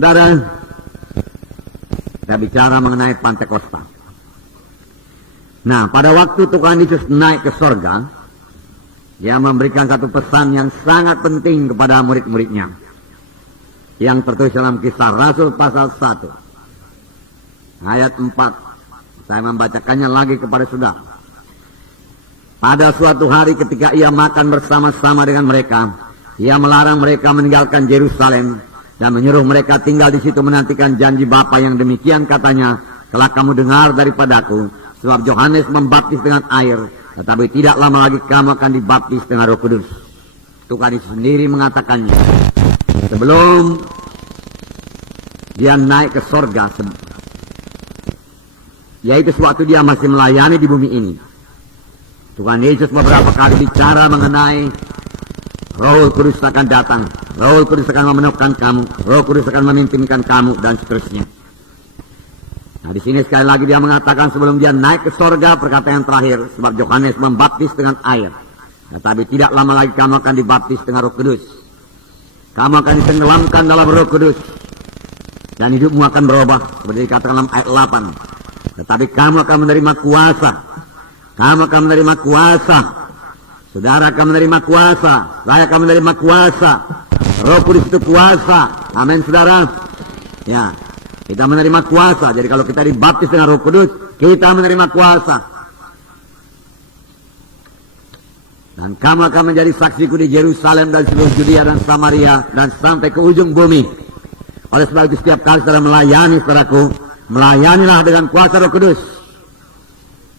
Saudara, kita bicara mengenai Pantekosta. Nah, pada waktu Tuhan Yesus naik ke sorga, Dia memberikan satu pesan yang sangat penting kepada murid-muridnya, yang tertulis dalam Kisah Rasul pasal 1 ayat 4. Saya membacakannya lagi kepada saudara. Pada suatu hari ketika Ia makan bersama-sama dengan mereka, Ia melarang mereka meninggalkan Yerusalem dan menyuruh mereka tinggal di situ menantikan janji Bapa yang demikian katanya, telah kamu dengar daripadaku, sebab Yohanes membaptis dengan air, tetapi tidak lama lagi kamu akan dibaptis dengan Roh Kudus. Tuhan Yesus sendiri mengatakannya sebelum Dia naik ke sorga, yaitu sewaktu Dia masih melayani di bumi ini. Tuhan Yesus beberapa kali bicara mengenai Roh Kudus akan datang, Roh Kudus akan memenuhkan kamu, Roh Kudus akan memimpinkan kamu, dan seterusnya. Nah, di sini sekali lagi Dia mengatakan sebelum Dia naik ke sorga, perkataan yang terakhir, sebab Yohanes membaptis dengan air, tetapi tidak lama lagi kamu akan dibaptis dengan Roh Kudus. Kamu akan ditenggelamkan dalam Roh Kudus, dan hidupmu akan berubah, seperti dikatakan dalam ayat 8. Tetapi kamu akan menerima kuasa, kamu akan menerima kuasa. Saudara akan menerima kuasa, saya akan menerima kuasa. Roh Kudus itu kuasa. Amin, saudara. Ya, kita menerima kuasa. Jadi kalau kita dibaptis dengan Roh Kudus, kita menerima kuasa. Dan kamu akan menjadi saksiku di Yerusalem dan seluruh Judea dan Samaria dan sampai ke ujung bumi. Oleh sebab itu setiap kali saudara melayani, saudaraku, melayanilah dengan kuasa Roh Kudus.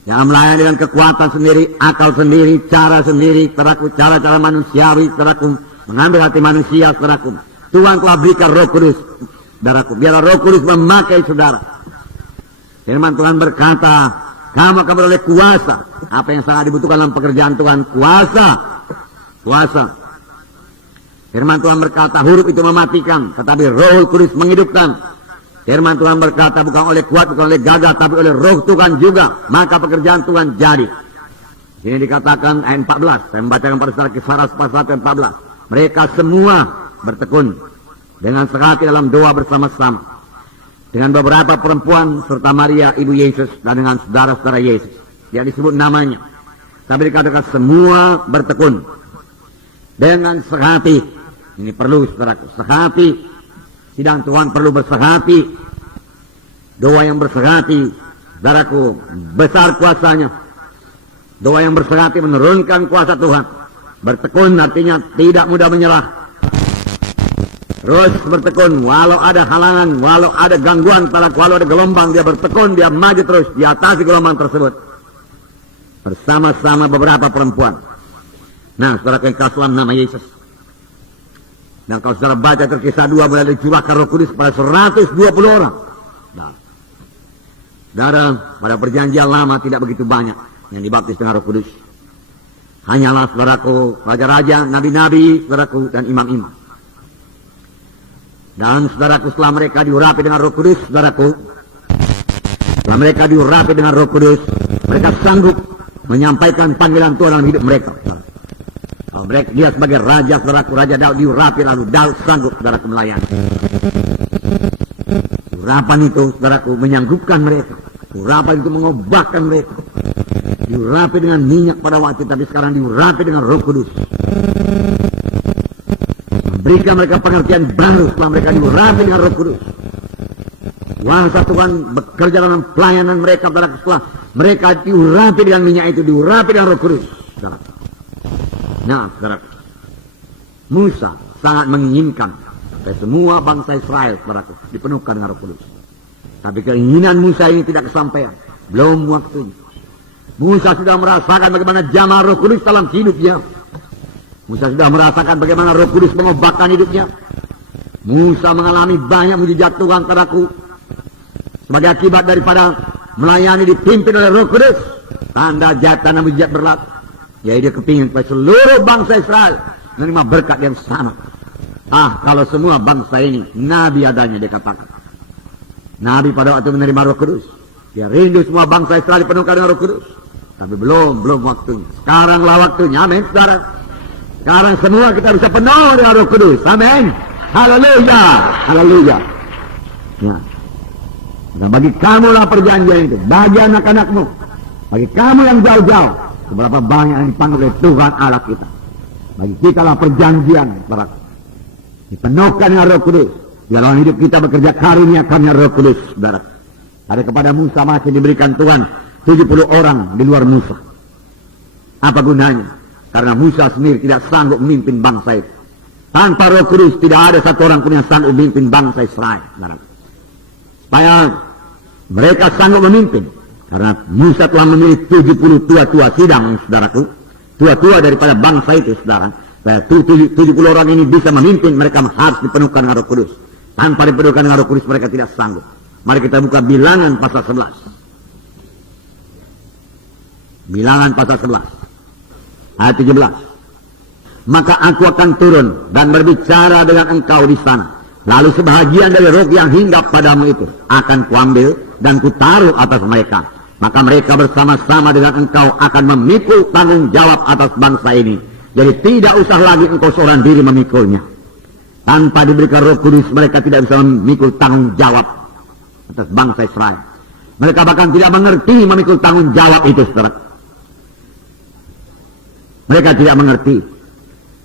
Jangan melayani dengan kekuatan sendiri, akal sendiri, cara sendiri, saudaraku, cara-cara manusiawi, saudaraku, mengambil hati manusia, saudaraku. Tuhan telah berikan Roh Kudus, saudaraku. Biarlah Roh Kudus memakai saudara. Firman Tuhan berkata, kamu akan beroleh kuasa. Apa yang sangat dibutuhkan dalam pekerjaan Tuhan? Kuasa. Kuasa. Firman Tuhan berkata, huruf itu mematikan, tetapi Roh Kudus menghidupkan. Firman Tuhan berkata, bukan oleh kuat, bukan oleh gagah, tapi oleh Roh Tuhan juga, maka pekerjaan Tuhan jadi. Ini dikatakan ayat 14. Saya membacakan pada saat Kisah Rasul pasal 14. Mereka semua bertekun dengan sehati dalam doa bersama-sama dengan beberapa perempuan serta Maria ibu Yesus dan dengan saudara-saudara Yesus. Dia disebut namanya. Tapi dikatakan semua bertekun dengan sehati. Ini perlu, saudaraku, sehati. Sidang Tuhan perlu bersehati. Doa yang bersehati, saudaraku, besar kuasanya. Doa yang bersehati menurunkan kuasa Tuhan. Bertekun artinya tidak mudah menyerah. Terus bertekun, walau ada halangan, walau ada gangguan, walau ada gelombang, dia bertekun, dia maju terus, di atas gelombang tersebut. Bersama-sama beberapa perempuan. Nah, saudara yang kasih nama Yesus. Dan kalau saudara baca Kisah 2, mulai dicurahkan Roh Kudus pada 120 orang. Nah, saudara, pada perjanjian lama tidak begitu banyak yang dibaptis dengan Roh Kudus. Hanyalah, saudaraku, raja-raja, nabi-nabi, saudaraku, dan imam-imam. Dan saudaraku, setelah mereka diurapi dengan Roh Kudus, saudaraku, setelah mereka diurapi dengan Roh Kudus, mereka sanggup menyampaikan panggilan Tuhan dalam hidup mereka. Kalau mereka, dia sebagai raja, saudaraku, Raja Daud diurapi, lalu Daud sanggup, saudaraku, melayani. Urapan itu, saudaraku, menyanggupkan mereka. Urapan itu mengubahkan mereka. Diurapi dengan minyak pada waktu, tapi sekarang diurapi dengan Roh Kudus. Memberikan mereka pengertian baru setelah mereka diurapi dengan Roh Kudus. Kuasa Tuhan bekerja dalam pelayanan mereka, saudaraku, setelah mereka diurapi dengan minyak itu, diurapi dengan Roh Kudus, saudaraku. Nah, saudara, Musa sangat menginginkan supaya semua bangsa Israel, saudaraku, dipenuhkan dengan Roh Kudus. Tapi keinginan Musa ini tidak kesampaian, belum waktunya. Musa sudah merasakan bagaimana jamaah Roh Kudus dalam hidupnya. Musa sudah merasakan bagaimana Roh Kudus mengubahkan hidupnya. Musa mengalami banyak mujizat Tuhan, saudaraku, sebagai akibat daripada melayani dipimpin oleh Roh Kudus. Tanda jatan dan mujizat berlaku. Ya, dia kepingin supaya seluruh bangsa Israel menerima berkat yang sama. Kalau semua bangsa ini nabi adanya, dia katakan. Nabi pada waktu menerima Roh Kudus, dia rindu semua bangsa Israel dipenuhkan dengan Roh Kudus. Tapi belum waktunya. Sekaranglah waktunya, amin, saudara. Sekarang semua kita bisa penuh dengan Roh Kudus, amin. Haleluya, haleluya. Ya. Nah, bagi kamulah perjanjian itu, bagi anak-anakmu, bagi kamu yang jauh-jauh, seberapa banyak yang dipanggil oleh Tuhan Allah kita. Bagi kita lah perjanjian, saudara. Dipenuhkan dengan Roh Kudus. Di dalam hidup kita bekerja karunia-karunia Roh Kudus, saudara. Ada kepada Musa masih diberikan Tuhan 70 orang di luar Musa. Apa gunanya? Karena Musa sendiri tidak sanggup memimpin bangsa itu. Tanpa Roh Kudus tidak ada satu orang pun yang sanggup memimpin bangsa Israel. Supaya mereka sanggup memimpin. Karena Musa telah memilih 70 tua-tua sidang, saudaraku. Tua-tua daripada bangsa itu, saudara. Supaya 70 orang ini bisa memimpin, mereka harus dipenuhkan dengan Roh Kudus. Tanpa dipenuhkan dengan Roh Kudus mereka tidak sanggup. Mari kita buka Bilangan pasal 11. Bilangan pasal 11. Ayat 17. Maka aku akan turun dan berbicara dengan engkau di sana. Lalu sebahagian dari roh yang hinggap padamu itu akan kuambil dan kutaruh atas mereka. Maka mereka bersama-sama dengan engkau akan memikul tanggung jawab atas bangsa ini. Jadi tidak usah lagi engkau seorang diri memikulnya. Tanpa diberikan Roh Kudus mereka tidak bisa memikul tanggung jawab atas bangsa Israel. Mereka bahkan tidak mengerti memikul tanggung jawab itu, saudara. Mereka tidak mengerti.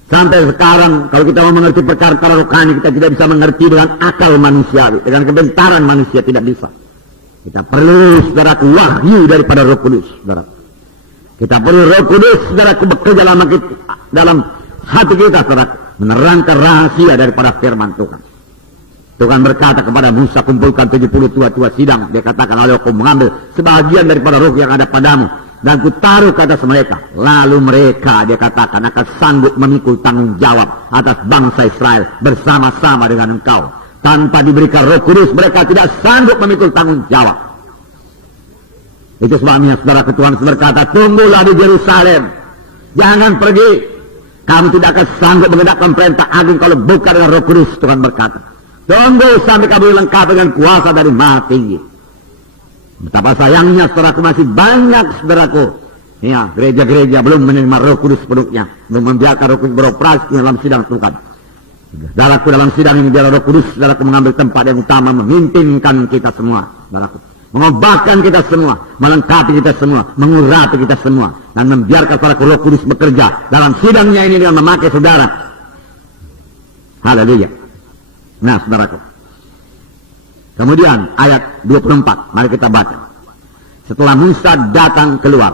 Sampai sekarang kalau kita mau mengerti perkara-perkara rohani, kita tidak bisa mengerti dengan akal manusiawi, dengan kebentaran manusia tidak bisa. Kita perlu, saudara, wahyu daripada Roh Kudus, saudara. Kita perlu Roh Kudus, saudara, bekerja dalam hati kita, saudara, menerangkan rahasia daripada firman Tuhan. Tuhan berkata kepada Musa, kumpulkan 70 tua-tua sidang. Dia katakan, lalu aku mengambil sebahagian daripada roh yang ada padamu dan kutaruh ke atas mereka. Lalu mereka, dia katakan, akan sanggup memikul tanggung jawab atas bangsa Israel bersama-sama dengan engkau. Tanpa diberikan Roh Kudus mereka tidak sanggup memikul tanggung jawab. Itu sebabnya saudara Tuhan berkata, tunggulah di Yerusalem, jangan pergi. Kamu tidak akan sanggup menegakkan perintah agung kalau bukan dengan Roh Kudus. Tuhan berkata, tunggu sampai kamu lengkap dengan kuasa dari Maha Tinggi. Betapa sayangnya saudaraku, masih banyak saudaraku, ya, gereja-gereja belum menerima Roh Kudus sepenuhnya, belum membiarkan Roh Kudus beroperasi dalam sidang Tuhan. Saudaraku, dalam sidang ini biar Roh Kudus saudaraku mengambil tempat yang utama, memimpinkan kita semua, saudaraku, mengubahkan kita semua, melengkapi kita semua, mengurapi kita semua, dan membiarkan saudaraku Roh Kudus bekerja dalam sidangnya ini dengan memakai saudara. Haleluya. Nah, saudaraku. Kemudian ayat 24, mari kita baca. Setelah Musa datang keluar.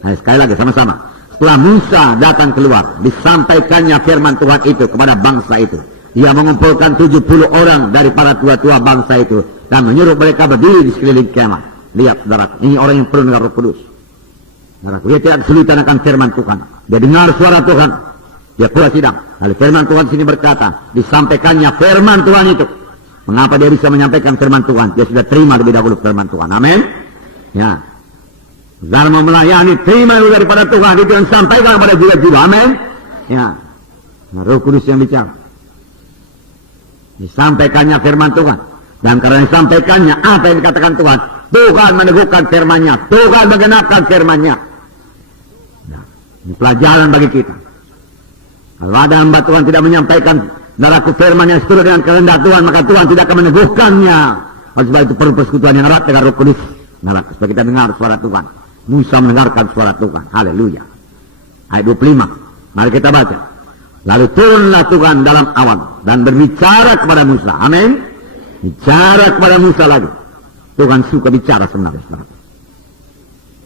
Nah, sekali lagi sama-sama. Setelah Musa datang keluar, disampaikannya firman Tuhan itu kepada bangsa itu. Ia mengumpulkan 70 orang dari para tua-tua bangsa itu dan menyuruh mereka berdiri di sekeliling kemah. Lihat, saudaraku, ini orang yang penuh dengan Roh Kudus. Saudaraku, dia tidak kesulitan akan firman Tuhan. Dia dengar suara Tuhan. Dia pula sidang. Lalu firman Tuhan sini berkata, disampaikannya firman Tuhan itu. Mengapa dia bisa menyampaikan firman Tuhan? Dia sudah terima lebih dahulu firman Tuhan. Amin. Ya. Saudara mau melayani, terima dulu daripada Tuhan. Itu yang sampaikan kepada jiwa-jiwa. Amin. Ya. Nah, Roh Kudus yang bicara. Disampaikannya firman Tuhan. Dan karena disampaikannya, apa yang dikatakan Tuhan? Tuhan meneguhkan firman-Nya. Tuhan menggenapkan firman-Nya. Nah, ini pelajaran bagi kita. Kalau ada hamba Tuhan tidak menyampaikan daraku firman yang seturut dengan kehendak Tuhan, maka Tuhan tidak akan meneguhkannya. Oleh sebab itu perlu persekutuan yang erat dengan Roh Kudus. Nah, supaya kita dengar suara Tuhan. Musa mendengarkan suara Tuhan. Haleluya. Ayat 25. Mari kita baca. Lalu turunlah Tuhan dalam awan dan berbicara kepada Musa. Amin. Bicara kepada Musa lagi. Tuhan suka bicara sebenarnya.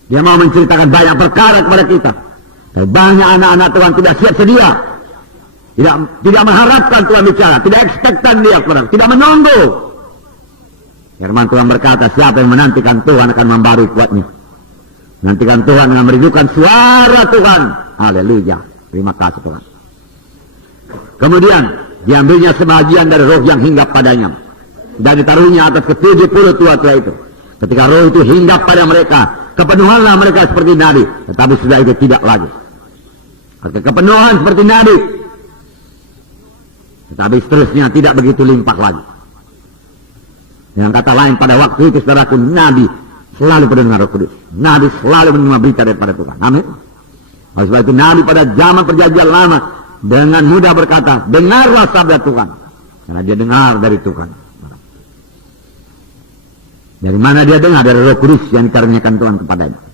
Dia mau menceritakan banyak perkara kepada kita. Tapi banyak anak-anak Tuhan tidak siap sedia. Tidak mengharapkan Tuhan bicara, tidak ekspektan dia, tidak menunggu. Firman Tuhan berkata, siapa yang menantikan Tuhan akan membarui kuatnya. Menantikan Tuhan dengan merindukan suara Tuhan. Haleluya. Terima kasih Tuhan. Kemudian diambilnya sebagian dari roh yang hinggap padanya dan ditaruhnya atas ke-70 tua-tua itu. Ketika roh itu hinggap pada mereka, kepenuhanlah mereka seperti nabi. Tetapi sudah itu tidak lagi. Kepenuhan seperti nabi, tetapi seterusnya tidak begitu limpah lagi. Dengan kata lain, pada waktu itu saudaraku, nabi selalu penuh dengan Roh Kudus. Nabi selalu menerima berita daripada Tuhan. Amin. Oleh sebab itu nabi pada zaman perjanjian lama dengan mudah berkata, dengarlah sabda Tuhan. Karena dia dengar dari Tuhan. Dari mana dia dengar? Dari Roh Kudus yang dikaruniakan Tuhan kepadanya.